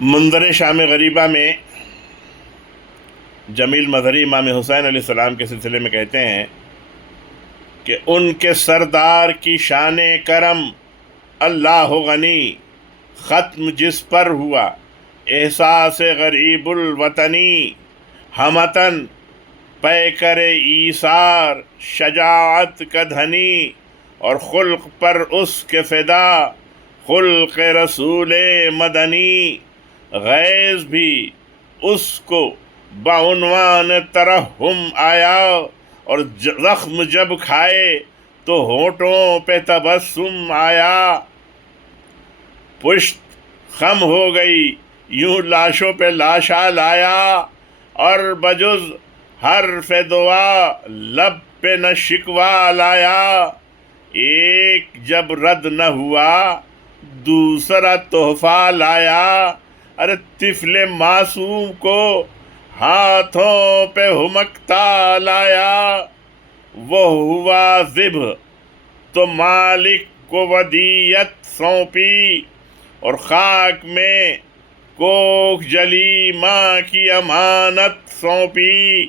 منظر شام غریبہ میں جمیل مظہری امام حسین علیہ السلام کے سلسلے میں کہتے ہیں کہ ان کے سردار کی شان کرم اللہ غنی، ختم جس پر ہوا احساس غریب الوطنی، ہمتن پے کرے ایثار شجاعت کا دھنی، اور خلق پر اس کے فدا خلق رسول مدنی، غیظ بھی اس کو بعنوان ترحم آیا، اور زخم جب کھائے تو ہونٹوں پہ تبسم آیا، پشت خم ہو گئی یوں لاشوں پہ لاشا لایا، اور بجز حرف دعا لب پہ نہ شکوا لایا، ایک جب رد نہ ہوا دوسرا تحفہ لایا، ارے طفل معصوم کو ہاتھوں پہ ہمکتا لایا، وہ ہوا ذبح تو مالک کو ودیعت سونپی، اور خاک میں کوکھ جلی ماں کی امانت سونپی،